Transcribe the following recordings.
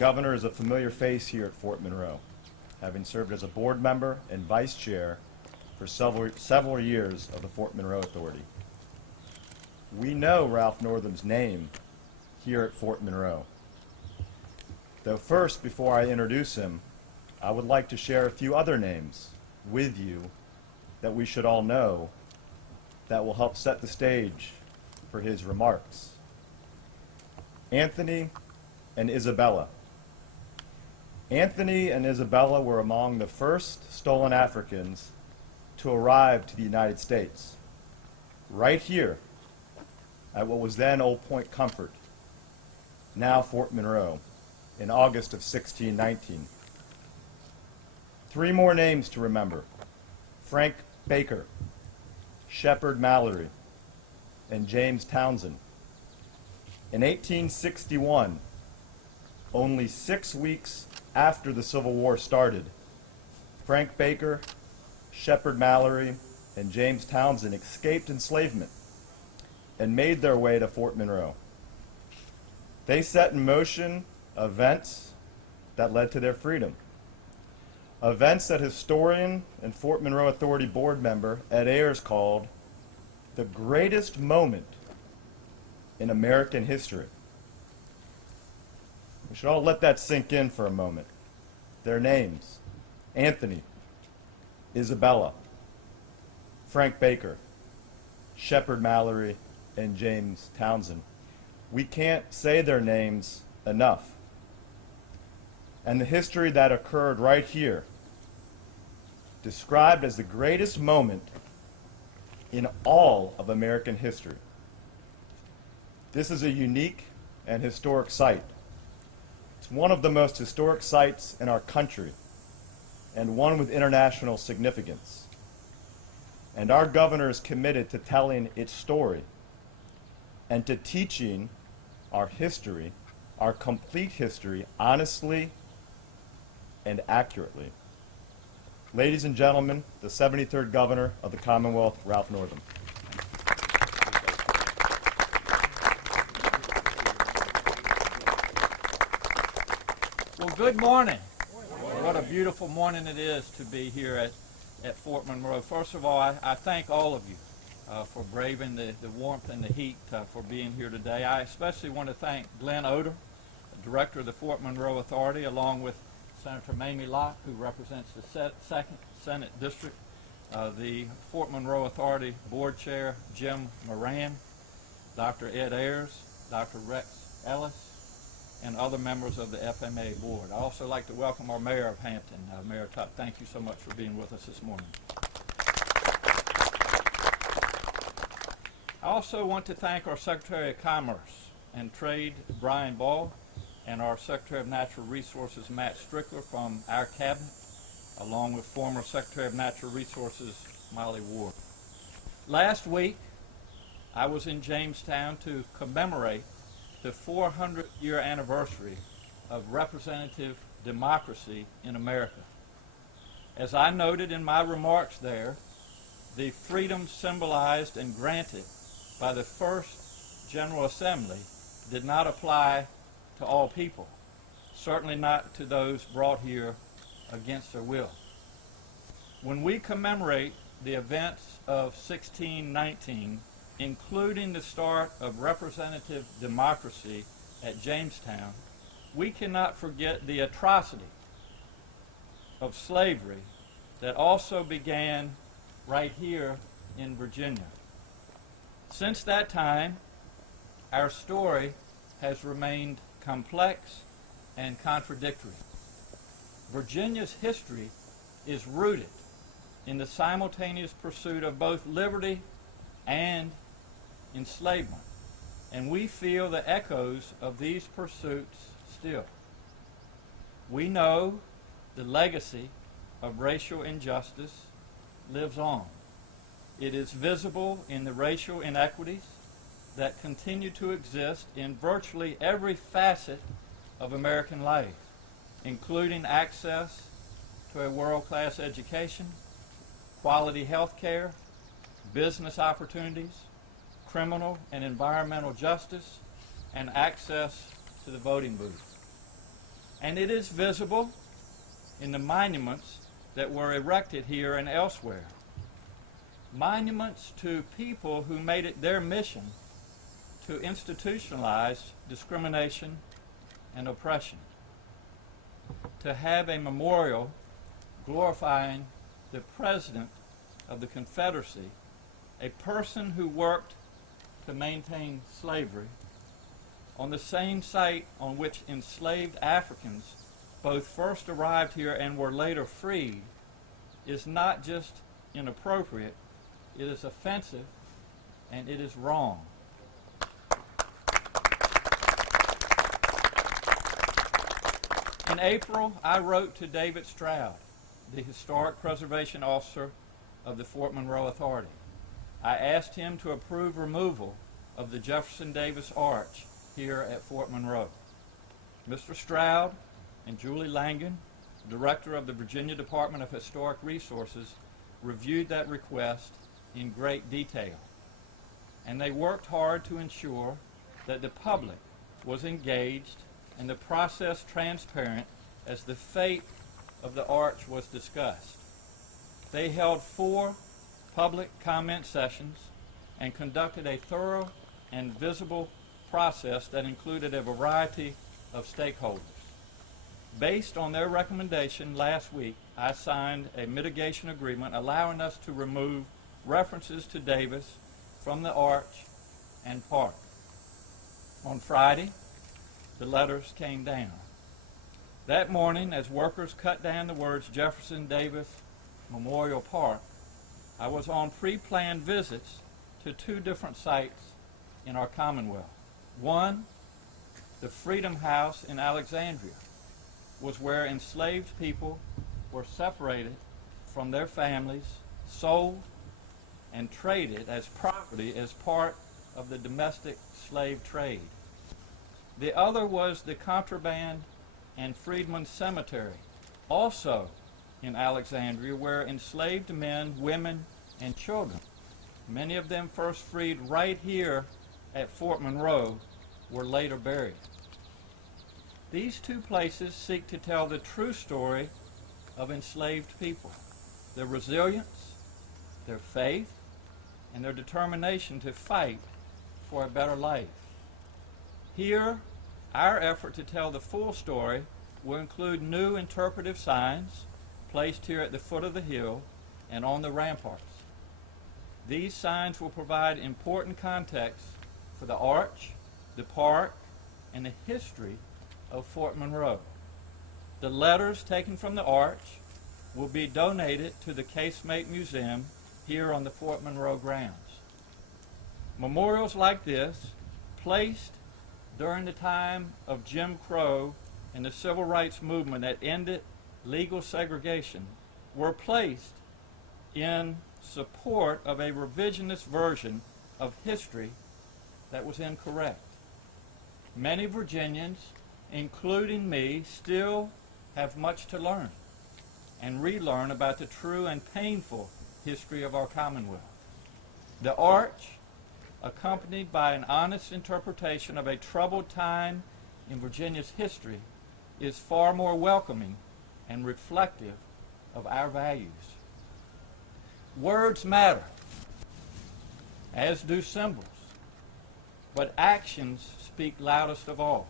governor is a familiar face here at Fort Monroe, having served as a board member and vice chair for several years of the Fort Monroe Authority. We know Ralph Northam's name here at Fort Monroe. Though first, before I introduce him, I would like to share a few other names with you that we should all know that will help set the stage for his remarks. Anthony and Isabella. Anthony and Isabella were among the first stolen Africans to arrive to the United States, right here at what was then Old Point Comfort, now Fort Monroe, in August of 1619. Three more names to remember: Frank Baker, Shepard Mallory, and James Townsend. In 1861, only 6 weeks after the Civil War started, Frank Baker, Shepard Mallory, and James Townsend escaped enslavement and made their way to Fort Monroe. They set in motion events that led to their freedom. Events that historian and Fort Monroe Authority board member Ed Ayers called the greatest moment in American history. We should all let that sink in for a moment. Their names: Anthony, Isabella, Frank Baker, Shepard Mallory, and James Townsend. We can't say their names enough. And the history that occurred right here, described as the greatest moment in all of American history. This is a unique and historic site. It's one of the most historic sites in our country, and one with international significance. And our governor is committed to telling its story and to teaching our history, our complete history, honestly and accurately. Ladies and gentlemen, the 73rd Governor of the Commonwealth, Ralph Northam. Well, good morning. What a beautiful morning it is to be here at Fort Monroe. First of all, I thank all of you for braving the warmth and the heat for being here today. I especially want to thank Glenn Oder, Director of the Fort Monroe Authority, along with Senator Mamie Locke, who represents the 2nd Senate District, the Fort Monroe Authority Board Chair, Jim Moran, Dr. Ed Ayers, Dr. Rex Ellis, and other members of the FMA Board. I also like to welcome our Mayor of Hampton, Mayor Tuck. Thank you so much for being with us this morning. I also want to thank our Secretary of Commerce and Trade, Brian Ball, and our Secretary of Natural Resources, Matt Strickler, from our cabinet, along with former Secretary of Natural Resources, Molly Ward. Last week, I was in Jamestown to commemorate the 400-year anniversary of representative democracy in America. As I noted in my remarks there, the freedoms symbolized and granted by the first General Assembly did not apply to all people, certainly not to those brought here against their will. When we commemorate the events of 1619, including the start of representative democracy at Jamestown, we cannot forget the atrocity of slavery that also began right here in Virginia. Since that time, our story has remained complex and contradictory. Virginia's history is rooted in the simultaneous pursuit of both liberty and enslavement, and we feel the echoes of these pursuits still. We know the legacy of racial injustice lives on. It is visible in the racial inequities that continue to exist in virtually every facet of American life, including access to a world-class education, quality health care, business opportunities, criminal and environmental justice, and access to the voting booth. And it is visible in the monuments that were erected here and elsewhere. Monuments to people who made it their mission to institutionalize discrimination and oppression. To have a memorial glorifying the President of the Confederacy, a person who worked to maintain slavery, on the same site on which enslaved Africans both first arrived here and were later freed, is not just inappropriate, it is offensive, and it is wrong. In April, I wrote to David Stroud, the Historic Preservation Officer of the Fort Monroe Authority. I asked him to approve removal of the Jefferson Davis Arch here at Fort Monroe. Mr. Stroud and Julie Langen, Director of the Virginia Department of Historic Resources, reviewed that request in great detail. And they worked hard to ensure that the public was engaged and the process transparent as the fate of the arch was discussed. They held 4 public comment sessions and conducted a thorough and visible process that included a variety of stakeholders. Based on their recommendation last week, I signed a mitigation agreement allowing us to remove references to Davis from the arch and park. On Friday, the letters came down. That morning, as workers cut down the words Jefferson Davis Memorial Park, I was on pre-planned visits to 2 different sites in our Commonwealth. One, the Freedom House in Alexandria, was where enslaved people were separated from their families, sold, and traded as property as part of the domestic slave trade. The other was the Contraband and Freedmen Cemetery, also in Alexandria, where enslaved men, women, and children, many of them first freed right here at Fort Monroe, were later buried. These 2 places seek to tell the true story of enslaved people, their resilience, their faith, and their determination to fight for a better life. Here, our effort to tell the full story will include new interpretive signs placed here at the foot of the hill and on the ramparts. These signs will provide important context for the arch, the park, and the history of Fort Monroe. The letters taken from the arch will be donated to the Casemate Museum here on the Fort Monroe grounds. Memorials like this, placed during the time of Jim Crow and the civil rights movement that ended legal segregation, were placed in support of a revisionist version of history that was incorrect. Many Virginians, including me, still have much to learn and relearn about the true and painful history of our Commonwealth. The arch, accompanied by an honest interpretation of a troubled time in Virginia's history, is far more welcoming and reflective of our values. Words matter, as do symbols, but actions speak loudest of all.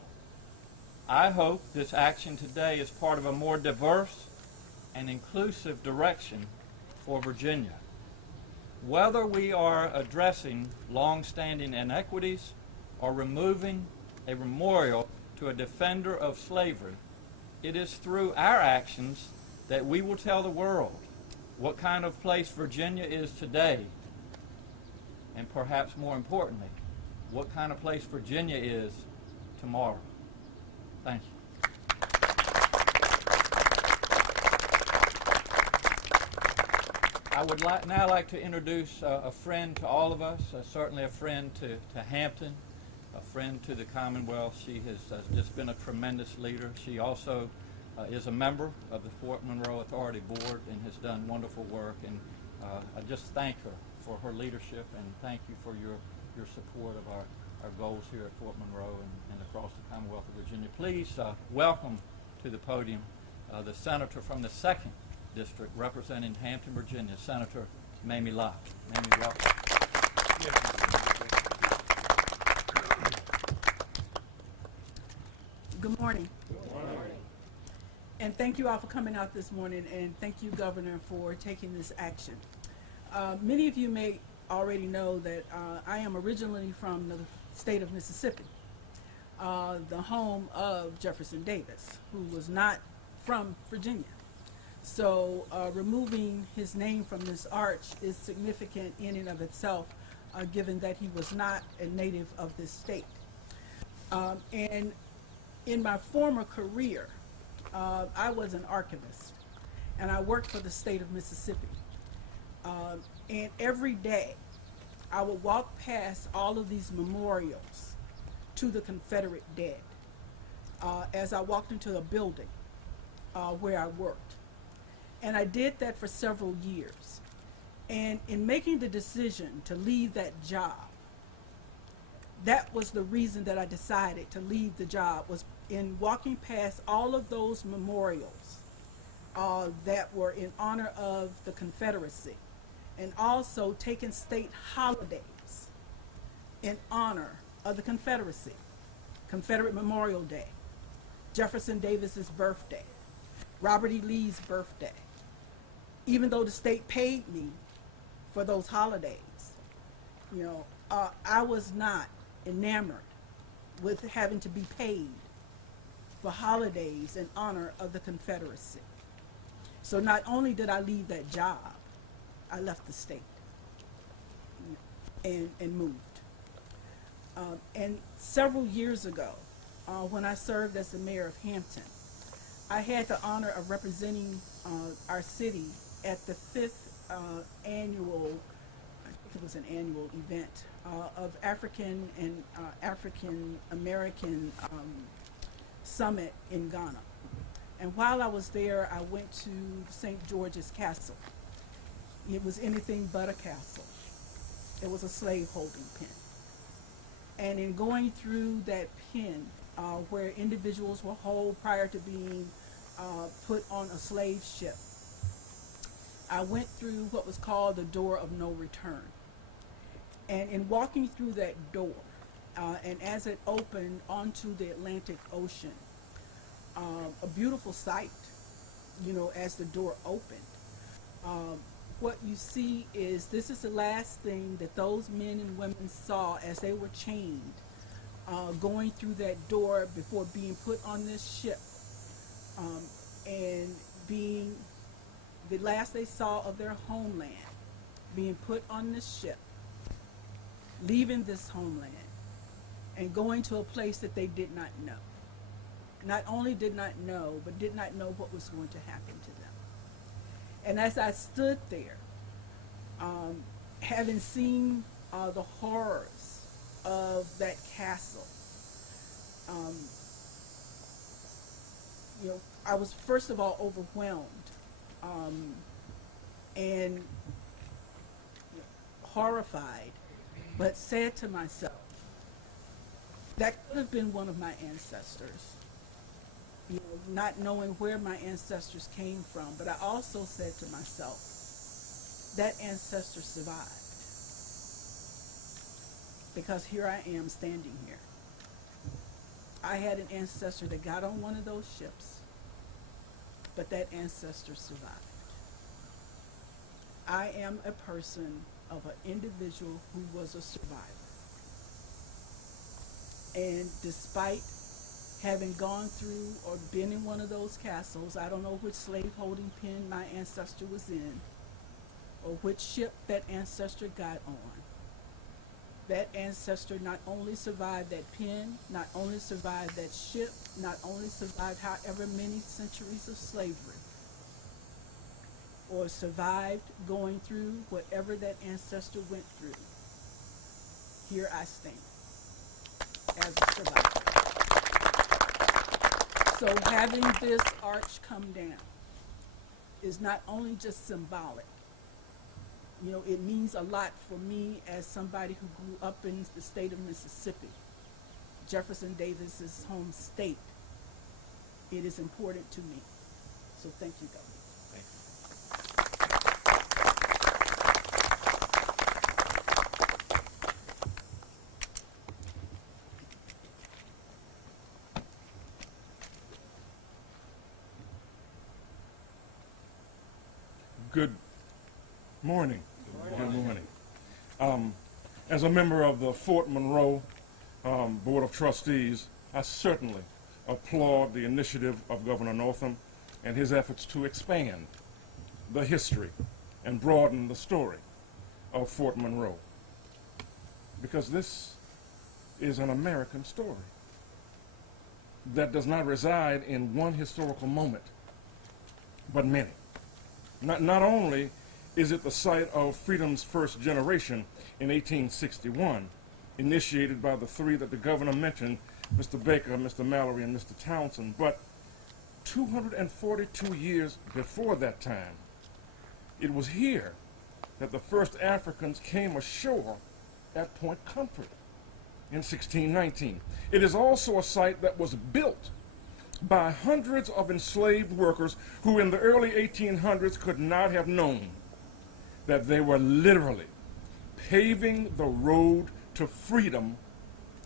I hope this action today is part of a more diverse and inclusive direction for Virginia. Whether we are addressing long-standing inequities or removing a memorial to a defender of slavery, it is through our actions that we will tell the world what kind of place Virginia is today, and perhaps more importantly, what kind of place Virginia is tomorrow. Thank you. I would now like to introduce a friend to all of us, certainly a friend to Hampton, a friend to the Commonwealth. She has just been a tremendous leader. She also is a member of the Fort Monroe Authority Board and has done wonderful work. And I just thank her for her leadership and thank you for your support of our goals here at Fort Monroe and across the Commonwealth of Virginia. Please welcome to the podium the senator from the 2nd District representing Hampton, Virginia, Senator Mamie Locke. Mamie, welcome. Good morning. Good morning. And thank you all for coming out this morning, and thank you, Governor, for taking this action. Many of you may already know that I am originally from the state of Mississippi, the home of Jefferson Davis, who was not from Virginia. So removing his name from this arch is significant in and of itself, given that he was not a native of this state. And in my former career, I was an archivist, and I worked for the state of Mississippi. And every day, I would walk past all of these memorials to the Confederate dead as I walked into a building where I worked. And I did that for several years. And in making the decision to leave that job, that was the reason that I decided to leave the job, was in walking past all of those memorials that were in honor of the Confederacy, and also taking state holidays in honor of the Confederacy. Confederate Memorial Day, Jefferson Davis's birthday, Robert E. Lee's birthday. Even though the state paid me for those holidays, I was not enamored with having to be paid for holidays in honor of the Confederacy. So not only did I leave that job, I left the state and moved. And several years ago, when I served as the mayor of Hampton, I had the honor of representing our city at the 5th annual, I think it was an annual event, of African and African American summit in Ghana. And while I was there, I went to St. George's Castle. It was anything but a castle. It was a slave-holding pen. And in going through that pen, where individuals were held prior to being put on a slave ship, I went through what was called the door of no return. And in walking through that door, and as it opened onto the Atlantic Ocean, a beautiful sight, as the door opened. What you see is this is the last thing that those men and women saw as they were chained, going through that door before being put on this ship, and being the last they saw of their homeland, being put on this ship, leaving this homeland, and going to a place that they did not know. Not only did not know, but did not know what was going to happen to them. And as I stood there, having seen the horrors of that castle, I was first of all overwhelmed and horrified, but said to myself, that could have been one of my ancestors. Not knowing where my ancestors came from, but I also said to myself, that ancestor survived. Because here I am standing here. I had an ancestor that got on one of those ships, but that ancestor survived. I am a person of an individual who was a survivor. And despite having gone through or been in one of those castles, I don't know which slave-holding pen my ancestor was in, or which ship that ancestor got on. That ancestor not only survived that pen, not only survived that ship, not only survived however many centuries of slavery, or survived going through whatever that ancestor went through. Here I stand as a survivor. So having this arch come down is not only just symbolic. It means a lot for me as somebody who grew up in the state of Mississippi, Jefferson Davis's home state. It is important to me. So thank you, Governor. Thank you. Good morning. Good morning. As a member of the Fort Monroe Board of Trustees, I certainly applaud the initiative of Governor Northam and his efforts to expand the history and broaden the story of Fort Monroe. Because this is an American story that does not reside in one historical moment, but many. Not only is it the site of freedom's first generation in 1861, initiated by the three that the governor mentioned, Mr. Baker, Mr. Mallory, and Mr. Townsend, but 242 years before that time, it was here that the first Africans came ashore at Point Comfort in 1619. It is also a site that was built by hundreds of enslaved workers who in the early 1800s could not have known that they were literally paving the road to freedom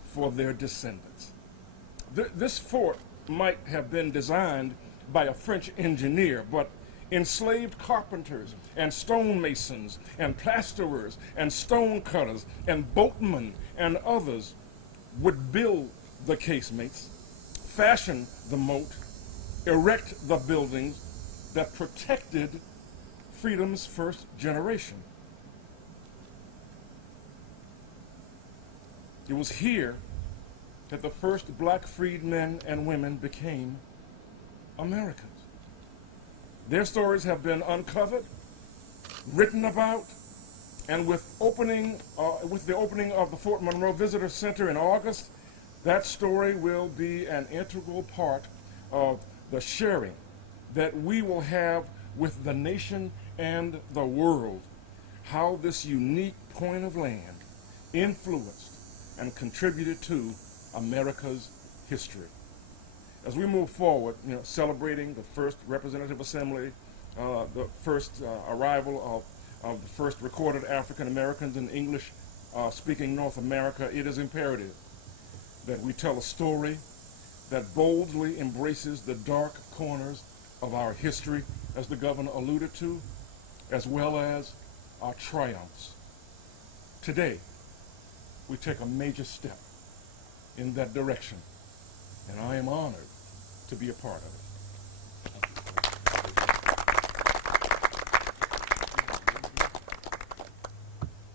for their descendants. This fort might have been designed by a French engineer, but enslaved carpenters and stonemasons and plasterers and stone cutters and boatmen and others would build the casemates, fashion the moat, erect the buildings that protected freedom's first generation. It was here that the first black freedmen and women became Americans. Their stories have been uncovered, written about, and with the opening of the Fort Monroe Visitor Center in August, that story will be an integral part of the sharing that we will have with the nation and the world, how this unique point of land influenced and contributed to America's history. As we move forward, celebrating the first representative assembly, the first arrival of the first recorded African Americans in English-speaking North America, it is imperative that we tell a story that boldly embraces the dark corners of our history, as the governor alluded to, as well as our triumphs. Today, we take a major step in that direction, and I am honored to be a part of it.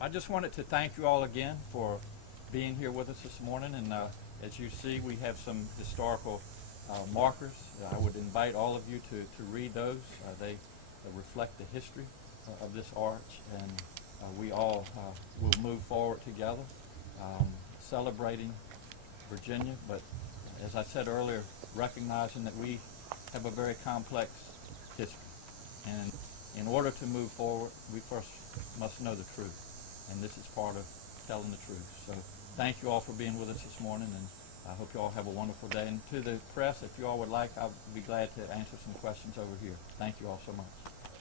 I just wanted to thank you all again for being here with us this morning, and as you see, we have some historical markers. I would invite all of you to read those. They reflect the history of this arch, and we all will move forward together, celebrating Virginia, but as I said earlier, recognizing that we have a very complex history, and in order to move forward, we first must know the truth, and this is part of telling the truth. So thank you all for being with us this morning, and I hope you all have a wonderful day. And to the press, if you all would like, I'll be glad to answer some questions over here. Thank you all so much.